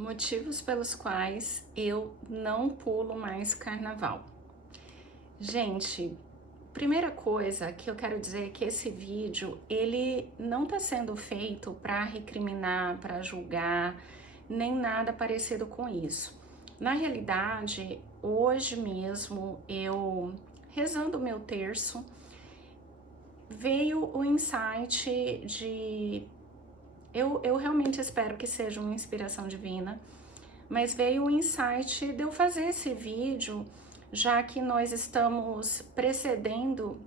Motivos pelos quais eu não pulo mais carnaval. Gente, primeira coisa que eu quero dizer é que esse vídeo, ele não está sendo feito para recriminar, para julgar, nem nada parecido com isso. Na realidade, hoje mesmo, eu rezando o meu terço, veio o insight de... Eu realmente espero que seja uma inspiração divina, mas veio o insight de eu fazer esse vídeo, já que nós estamos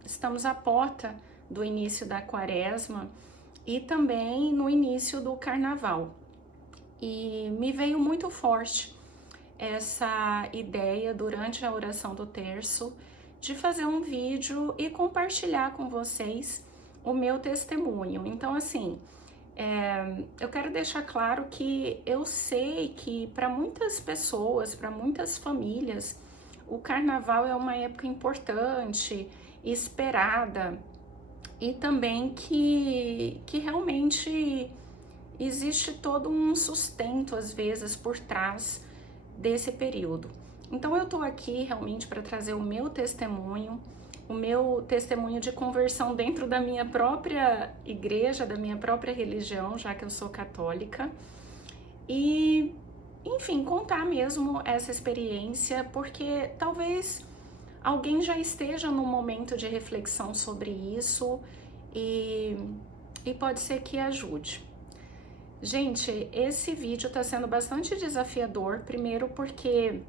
estamos à porta do início da quaresma e também no início do carnaval. E me veio muito forte essa ideia durante a oração do terço de fazer um vídeo e compartilhar com vocês o meu testemunho. Então, assim, eu quero deixar claro que eu sei que para muitas pessoas, para muitas famílias, o carnaval é uma época importante, esperada, e também que realmente existe todo um sustento, às vezes, por trás desse período. Então eu tô aqui realmente para trazer o meu testemunho de conversão dentro da minha própria igreja, da minha própria religião, já que eu sou católica, e, enfim, contar mesmo essa experiência, porque talvez alguém já esteja num momento de reflexão sobre isso e pode ser que ajude. Gente, esse vídeo está sendo bastante desafiador, primeiro porque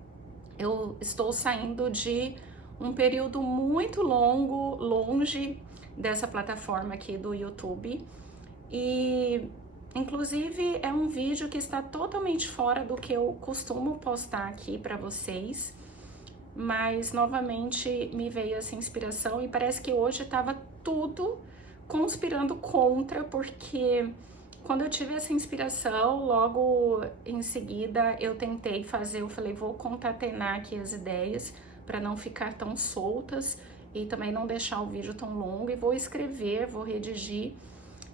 eu estou saindo de um período muito longe dessa plataforma aqui do YouTube e, inclusive, é um vídeo que está totalmente fora do que eu costumo postar aqui para vocês, mas novamente me veio essa inspiração e parece que hoje estava tudo conspirando contra, porque quando eu tive essa inspiração, logo em seguida eu falei, vou concatenar aqui as ideias para não ficar tão soltas e também não deixar o vídeo tão longo, e vou escrever, vou redigir.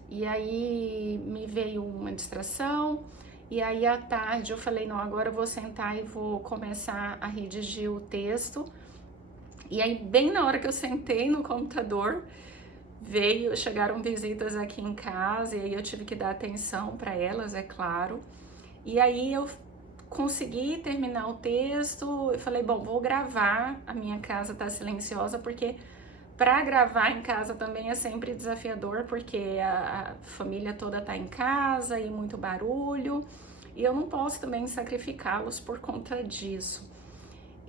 E aí me veio uma distração, e aí à tarde eu falei, não, agora eu vou sentar e vou começar a redigir o texto. E aí bem na hora que eu sentei no computador, chegaram visitas aqui em casa, e aí eu tive que dar atenção para elas, é claro. E aí eu consegui terminar o texto, eu falei, bom, vou gravar, a minha casa tá silenciosa, porque para gravar em casa também é sempre desafiador, porque a família toda tá em casa e muito barulho, e eu não posso também sacrificá-los por conta disso.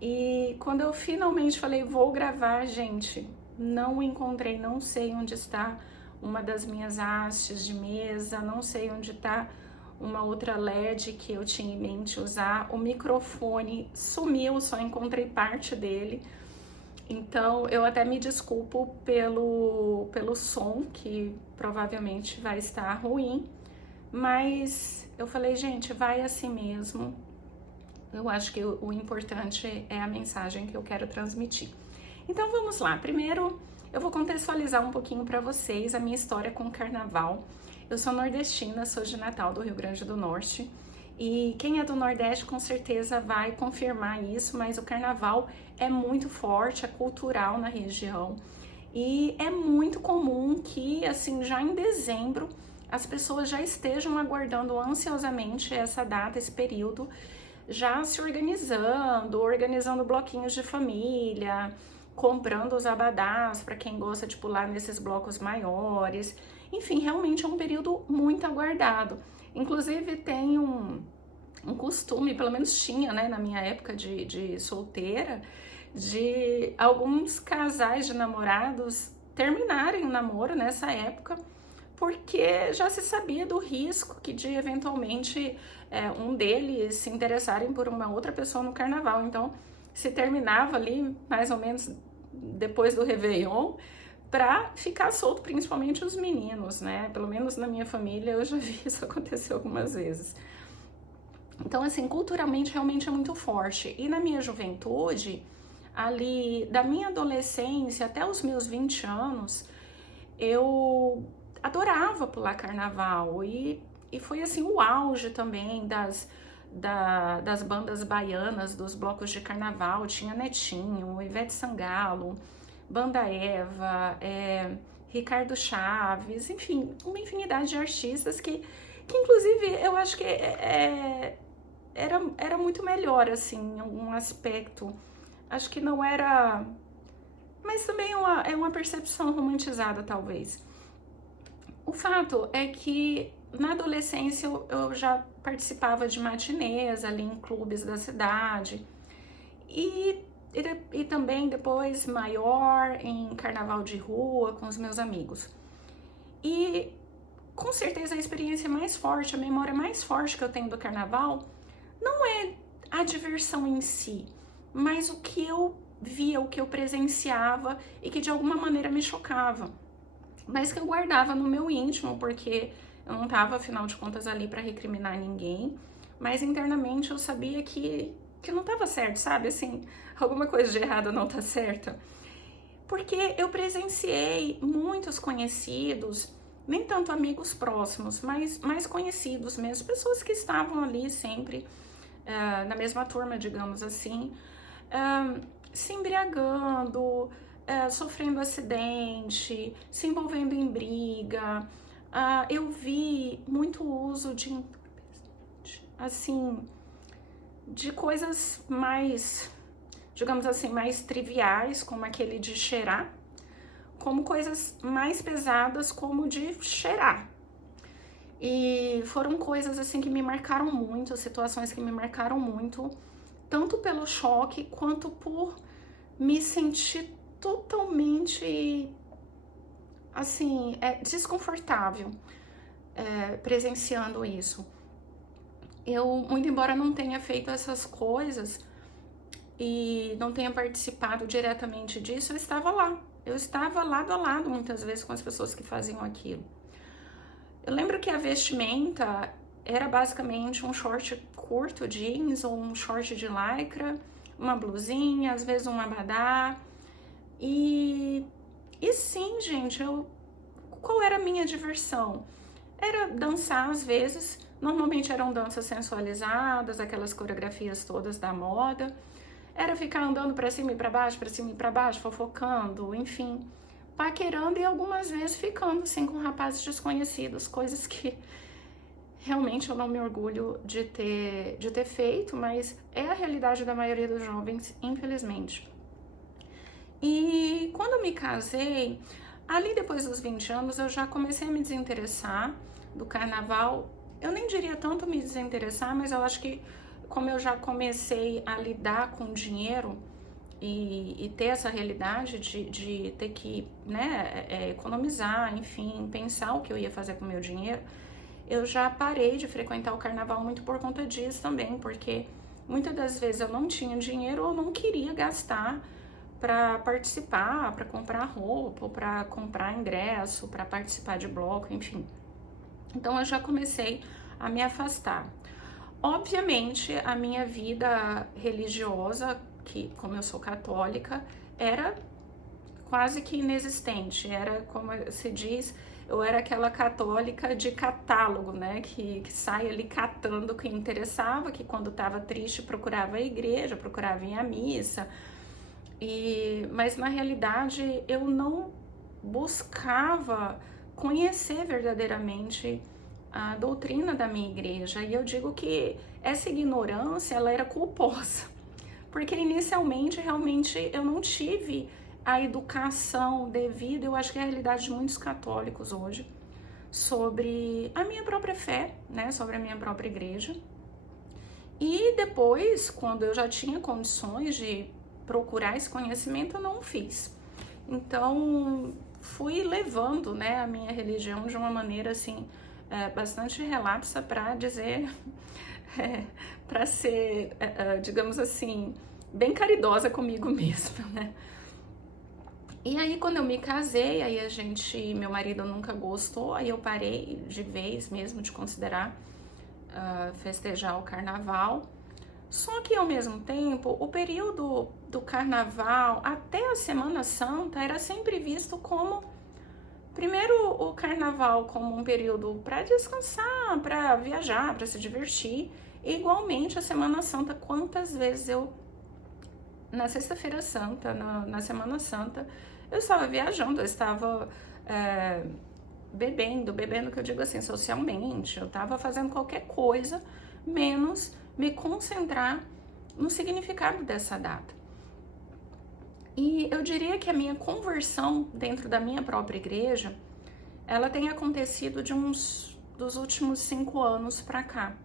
E quando eu finalmente falei, vou gravar, gente, não encontrei, não sei onde está uma das minhas hastes de mesa, não sei onde está uma outra LED que eu tinha em mente usar, o microfone sumiu, só encontrei parte dele. Então eu até me desculpo pelo som, que provavelmente vai estar ruim, mas eu falei, gente, vai assim mesmo. Eu acho que o importante é a mensagem que eu quero transmitir. Então vamos lá. Primeiro eu vou contextualizar um pouquinho para vocês a minha história com o carnaval. Eu sou nordestina, sou de Natal, do Rio Grande do Norte. E quem é do Nordeste com certeza vai confirmar isso, mas o carnaval é muito forte, é cultural na região. E é muito comum que, assim, já em dezembro, as pessoas já estejam aguardando ansiosamente essa data, esse período, já se organizando bloquinhos de família, comprando os abadás para quem gosta de pular nesses blocos maiores. Enfim, realmente é um período muito aguardado. Inclusive tem um costume, pelo menos tinha, né, na minha época de solteira, de alguns casais de namorados terminarem o namoro nessa época, porque já se sabia do risco que de eventualmente um deles se interessarem por uma outra pessoa no carnaval. Então se terminava ali mais ou menos depois do Réveillon para ficar solto, principalmente os meninos, né? Pelo menos na minha família eu já vi isso acontecer algumas vezes. Então, assim, culturalmente realmente é muito forte. E na minha juventude, ali da minha adolescência até os meus 20 anos, eu adorava pular carnaval, e foi assim o auge também das bandas baianas, dos blocos de carnaval, tinha Netinho, Ivete Sangalo, Banda Eva, Ricardo Chaves, enfim, uma infinidade de artistas que inclusive eu acho que era muito melhor, assim, em algum aspecto. Acho que não era... Mas também é uma percepção romantizada, talvez. O fato é que na adolescência eu já participava de matinês ali em clubes da cidade. E também depois maior em carnaval de rua com os meus amigos. E com certeza a experiência mais forte, a memória mais forte que eu tenho do carnaval não é a diversão em si, mas o que eu via, o que eu presenciava e que de alguma maneira me chocava, mas que eu guardava no meu íntimo, porque eu não estava, afinal de contas, ali para recriminar ninguém, mas internamente eu sabia que não estava certo, sabe? Assim, alguma coisa de errado não tá certa. Porque eu presenciei muitos conhecidos, nem tanto amigos próximos, mas mais conhecidos mesmo, pessoas que estavam ali sempre na mesma turma, digamos assim, se embriagando, sofrendo acidente, se envolvendo em briga. Eu vi muito uso de, assim, de coisas mais, digamos assim, mais triviais, como aquele de cheirar, como coisas mais pesadas, como de cheirar. E foram coisas assim que me marcaram muito, situações que me marcaram muito, tanto pelo choque quanto por me sentir totalmente assim, desconfortável presenciando isso. Eu, muito embora não tenha feito essas coisas e não tenha participado diretamente disso, eu estava lá. Eu estava lado a lado muitas vezes com as pessoas que faziam aquilo. Eu lembro que a vestimenta era basicamente um short curto, jeans, ou um short de lycra, uma blusinha, às vezes um abadá. E sim, gente, qual era a minha diversão? Era dançar às vezes, normalmente eram danças sensualizadas, aquelas coreografias todas da moda. Era ficar andando pra cima e pra baixo, fofocando, enfim, paquerando e algumas vezes ficando assim com rapazes desconhecidos, coisas que realmente eu não me orgulho de ter feito, mas é a realidade da maioria dos jovens, infelizmente. E quando eu me casei, ali depois dos 20 anos, eu já comecei a me desinteressar do carnaval. Eu nem diria tanto me desinteressar, mas eu acho que como eu já comecei a lidar com dinheiro e ter essa realidade de ter que, né, economizar, enfim, pensar o que eu ia fazer com o meu dinheiro, eu já parei de frequentar o carnaval muito por conta disso também, porque muitas das vezes eu não tinha dinheiro ou não queria gastar para participar, para comprar roupa, para comprar ingresso, para participar de bloco, enfim. Então eu já comecei a me afastar. Obviamente, a minha vida religiosa, que como eu sou católica, era quase que inexistente. Era, como se diz, eu era aquela católica de catálogo, né? Que sai ali catando o que interessava, que quando estava triste procurava a igreja, procurava ir à missa. Mas na realidade eu não buscava conhecer verdadeiramente a doutrina da minha igreja, e eu digo que essa ignorância ela era culposa, porque inicialmente realmente eu não tive a educação devida, eu acho que é a realidade de muitos católicos hoje, sobre a minha própria fé, né, sobre a minha própria igreja. E depois, quando eu já tinha condições de procurar esse conhecimento, eu não o fiz. Então, fui levando, né, a minha religião de uma maneira, assim, bastante relapsa, para dizer, para ser, digamos assim, bem caridosa comigo mesma, né. E aí, quando eu me casei, aí meu marido nunca gostou, aí eu parei de vez mesmo de considerar festejar o carnaval. Só que, ao mesmo tempo, o período do carnaval até a Semana Santa era sempre visto como, primeiro, o carnaval como um período para descansar, para viajar, para se divertir, Igualmente a Semana Santa, quantas vezes eu, na Sexta-feira Santa, na Semana Santa, eu estava viajando, eu estava bebendo que eu digo assim, socialmente, eu estava fazendo qualquer coisa, menos me concentrar no significado dessa data. E eu diria que a minha conversão dentro da minha própria igreja, ela tem acontecido dos últimos 5 anos para cá.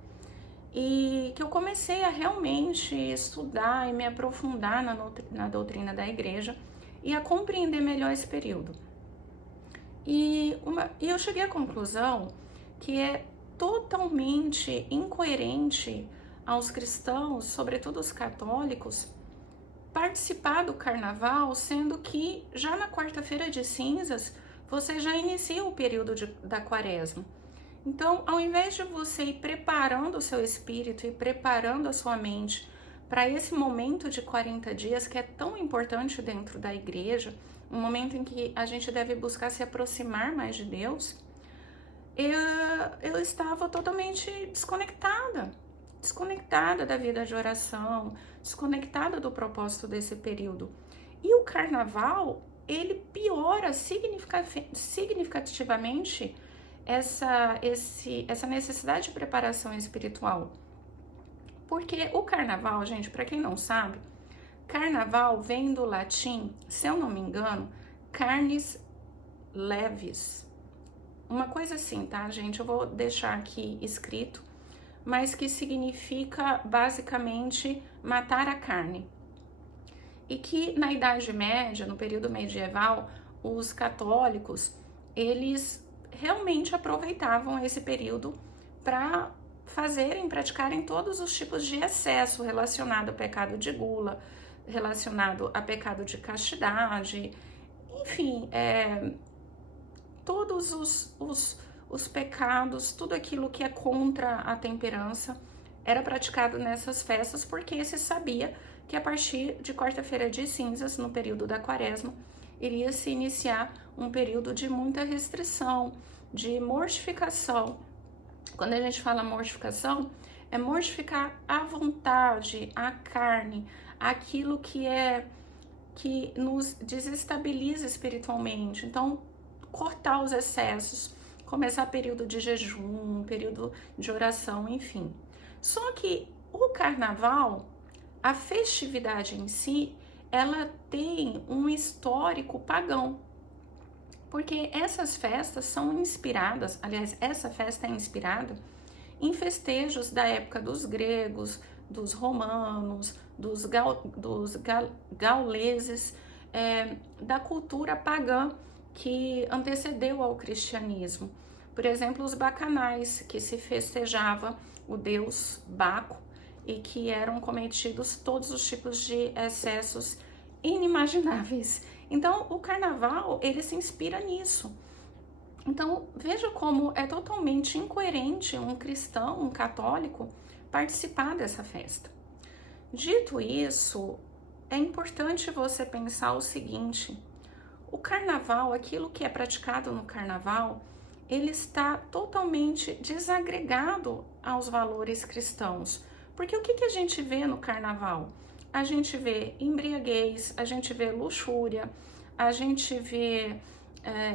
E que eu comecei a realmente estudar e me aprofundar na doutrina da igreja e a compreender melhor esse período. E eu cheguei à conclusão que é totalmente incoerente aos cristãos, sobretudo os católicos, participar do carnaval, sendo que já na quarta-feira de cinzas você já inicia o período da quaresma. Então, ao invés de você ir preparando o seu espírito e preparando a sua mente para esse momento de 40 dias que é tão importante dentro da igreja, um momento em que a gente deve buscar se aproximar mais de Deus, eu estava totalmente desconectada da vida de oração, desconectada do propósito desse período. E o carnaval, ele piora significativamente essa necessidade de preparação espiritual. Porque o carnaval, gente, para quem não sabe, carnaval vem do latim, se eu não me engano, carnes leves. Uma coisa assim, tá, gente? Eu vou deixar aqui escrito, mas que significa basicamente matar a carne. E que na Idade Média, no período medieval, os católicos, eles realmente aproveitavam esse período para praticarem todos os tipos de excesso relacionado ao pecado de gula, relacionado a pecado de castidade, enfim, todos os pecados, tudo aquilo que é contra a temperança era praticado nessas festas, porque se sabia que a partir de quarta-feira de cinzas, no período da quaresma, iria se iniciar um período de muita restrição, de mortificação. Quando a gente fala mortificação, é mortificar à vontade, a carne, aquilo que nos desestabiliza espiritualmente. Então, cortar os excessos, começar período de jejum, período de oração, enfim. Só que o carnaval, a festividade em si, ela tem um histórico pagão. Porque essas festas são inspiradas, aliás, essa festa é inspirada em festejos da época dos gregos, dos romanos, dos gauleses, da cultura pagã que antecedeu ao cristianismo. Por exemplo, os bacanais, que se festejava o deus Baco e que eram cometidos todos os tipos de excessos inimagináveis. Então, o carnaval, ele se inspira nisso. Então, veja como é totalmente incoerente um cristão, um católico, participar dessa festa. Dito isso, é importante você pensar o seguinte: o carnaval, aquilo que é praticado no carnaval, ele está totalmente desagregado aos valores cristãos. Porque o que a gente vê no carnaval? A gente vê embriaguez, a gente vê luxúria, a gente vê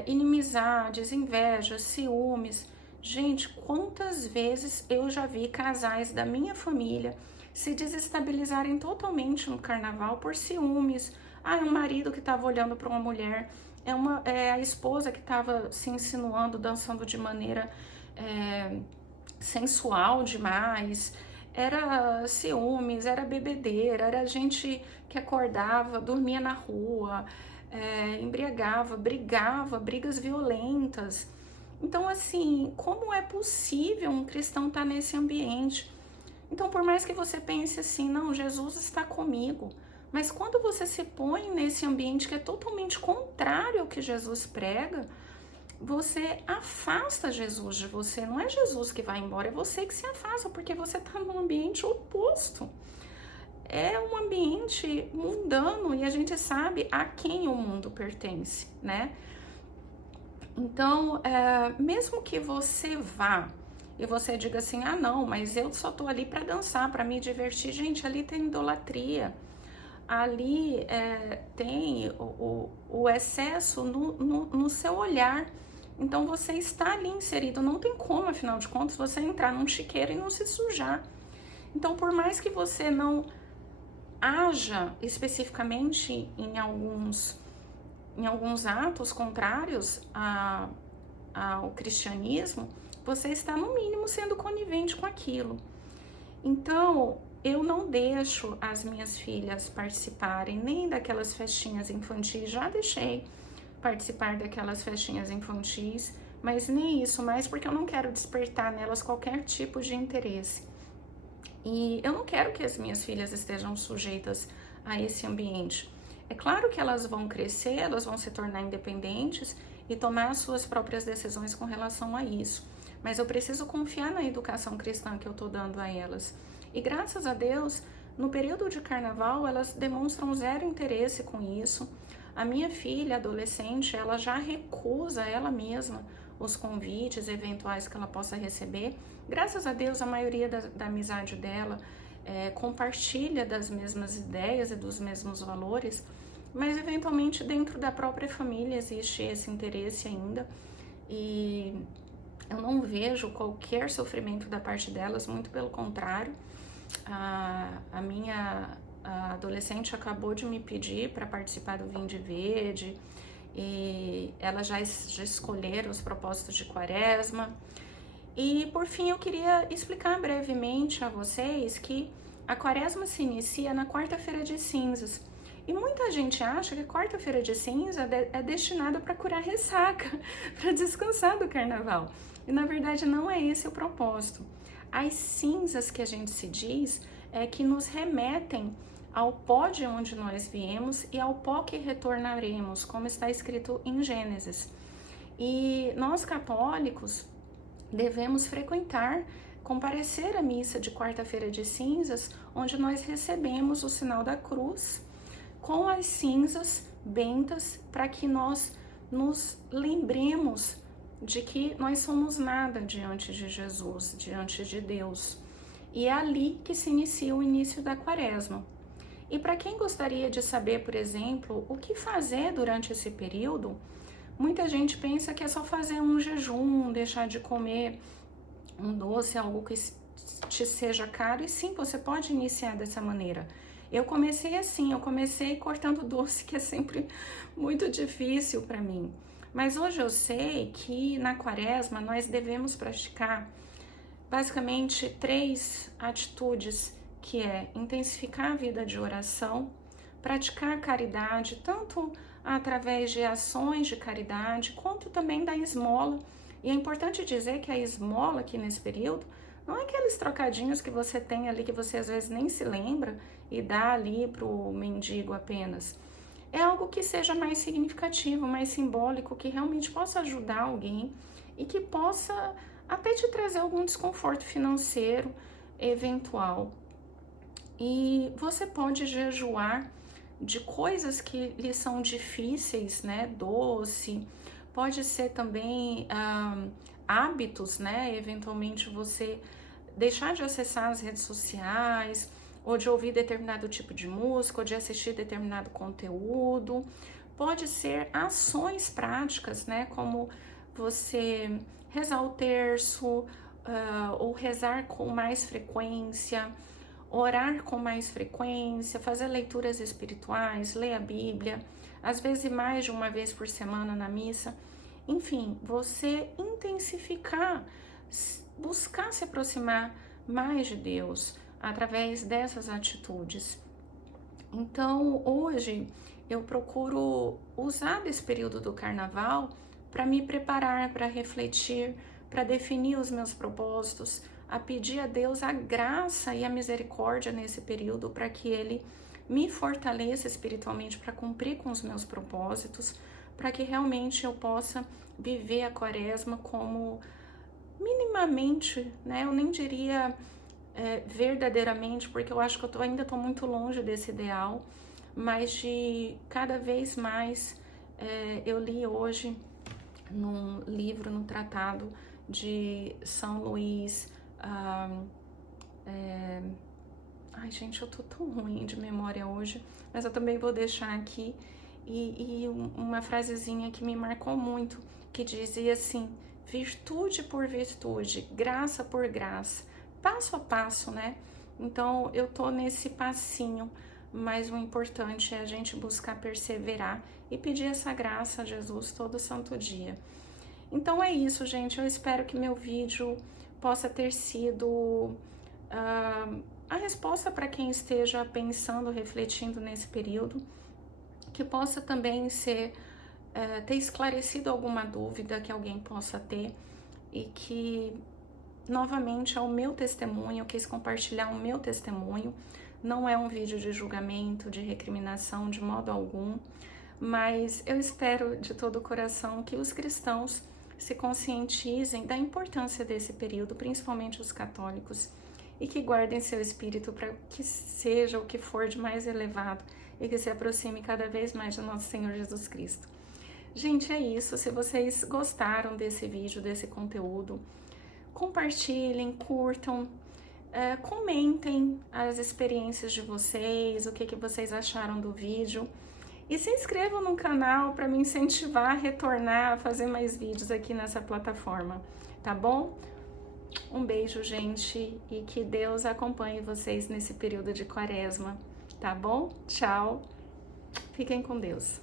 inimizades, invejas, ciúmes. Gente, quantas vezes eu já vi casais da minha família se desestabilizarem totalmente no carnaval por ciúmes. É um marido que estava olhando para uma mulher, é a esposa que estava se insinuando, dançando de maneira sensual demais. Era ciúmes, era bebedeira, era gente que acordava, dormia na rua, embriagava, brigava, brigas violentas. Então, assim, como é possível um cristão estar nesse ambiente? Então, por mais que você pense assim, não, Jesus está comigo, mas quando você se põe nesse ambiente que é totalmente contrário ao que Jesus prega, você afasta Jesus de você. Não é Jesus que vai embora, é você que se afasta, porque você está num ambiente oposto. É um ambiente mundano e a gente sabe a quem o mundo pertence, né? Então, mesmo que você vá e você diga assim, ah não, mas eu só tô ali para dançar, para me divertir. Gente, ali tem idolatria, ali tem o excesso no seu olhar. Então você está ali inserido, não tem como, afinal de contas, você entrar num chiqueiro e não se sujar. Então, por mais que você não haja especificamente em alguns atos contrários ao cristianismo, você está no mínimo sendo conivente com aquilo. Então, eu não deixo as minhas filhas participarem nem daquelas festinhas infantis, já deixei participar daquelas festinhas infantis, mas nem isso mais, porque eu não quero despertar nelas qualquer tipo de interesse. E eu não quero que as minhas filhas estejam sujeitas a esse ambiente. É claro que elas vão crescer, elas vão se tornar independentes e tomar as suas próprias decisões com relação a isso. Mas eu preciso confiar na educação cristã que eu estou dando a elas. E graças a Deus, no período de carnaval, elas demonstram zero interesse com isso. A minha filha, adolescente, ela já recusa ela mesma os convites eventuais que ela possa receber. Graças a Deus, a maioria da amizade dela compartilha das mesmas ideias e dos mesmos valores, mas eventualmente dentro da própria família existe esse interesse ainda, e eu não vejo qualquer sofrimento da parte delas, muito pelo contrário. A minha adolescente acabou de me pedir para participar do Vinde Verde, e elas já escolheram os propósitos de quaresma. E por fim eu queria explicar brevemente a vocês que a quaresma se inicia na quarta-feira de cinzas. E muita gente acha que a quarta-feira de cinza é destinada para curar ressaca, para descansar do carnaval. E na verdade não é esse o propósito. As cinzas que a gente se diz é que nos remetem ao pó de onde nós viemos e ao pó que retornaremos, como está escrito em Gênesis. E nós católicos devemos frequentar, comparecer à missa de quarta-feira de cinzas, onde nós recebemos o sinal da cruz com as cinzas bentas, para que nós nos lembremos de que nós somos nada diante de Jesus, diante de Deus. E é ali que se inicia o início da quaresma. E para quem gostaria de saber, por exemplo, o que fazer durante esse período, muita gente pensa que é só fazer um jejum, deixar de comer um doce, algo que te seja caro, e sim, você pode iniciar dessa maneira. Eu comecei assim, eu comecei cortando doce, que é sempre muito difícil para mim. Mas hoje eu sei que na quaresma nós devemos praticar basicamente 3 atitudes, que é intensificar a vida de oração, praticar caridade, tanto através de ações de caridade, quanto também da esmola. E é importante dizer que a esmola aqui nesse período não é aqueles trocadinhos que você tem ali que você às vezes nem se lembra e dá ali para o mendigo apenas. É algo que seja mais significativo, mais simbólico, que realmente possa ajudar alguém e que possa até te trazer algum desconforto financeiro eventual. E você pode jejuar de coisas que lhe são difíceis, né? Doce, pode ser também hábitos, né? Eventualmente você deixar de acessar as redes sociais, ou de ouvir determinado tipo de música, ou de assistir determinado conteúdo. Pode ser ações práticas, né? Como você rezar o terço, ou rezar com mais frequência, orar com mais frequência, fazer leituras espirituais, ler a Bíblia, às vezes mais de uma vez por semana na missa. Enfim, você intensificar, buscar se aproximar mais de Deus através dessas atitudes. Então, hoje eu procuro usar desse período do carnaval para me preparar, para refletir, para definir os meus propósitos, a pedir a Deus a graça e a misericórdia nesse período, para que Ele me fortaleça espiritualmente para cumprir com os meus propósitos, para que realmente eu possa viver a quaresma como minimamente, né? Eu nem diria verdadeiramente, porque eu acho que eu ainda estou muito longe desse ideal, mas de cada vez mais eu li hoje num livro, no tratado de São Luís. Ai, gente, eu tô tão ruim de memória hoje, mas eu também vou deixar aqui. E uma frasezinha que me marcou muito, que dizia assim: virtude por virtude, graça por graça, passo a passo, né? Então eu tô nesse passinho, mas o importante é a gente buscar perseverar e pedir essa graça a Jesus todo santo dia. Então é isso, gente. Eu espero que meu vídeo possa ter sido a resposta para quem esteja pensando, refletindo nesse período, que possa também ter esclarecido alguma dúvida que alguém possa ter, e que, novamente, é o meu testemunho, eu quis compartilhar o meu testemunho. Não é um vídeo de julgamento, de recriminação, de modo algum, mas eu espero de todo o coração que os cristãos se conscientizem da importância desse período, principalmente os católicos, e que guardem seu espírito para que seja o que for de mais elevado e que se aproxime cada vez mais do nosso Senhor Jesus Cristo. Gente, é isso. Se vocês gostaram desse vídeo, desse conteúdo, compartilhem, curtam, comentem as experiências de vocês, o que vocês acharam do vídeo. E se inscrevam no canal para me incentivar a retornar a fazer mais vídeos aqui nessa plataforma, tá bom? Um beijo, gente, e que Deus acompanhe vocês nesse período de quaresma, tá bom? Tchau, fiquem com Deus.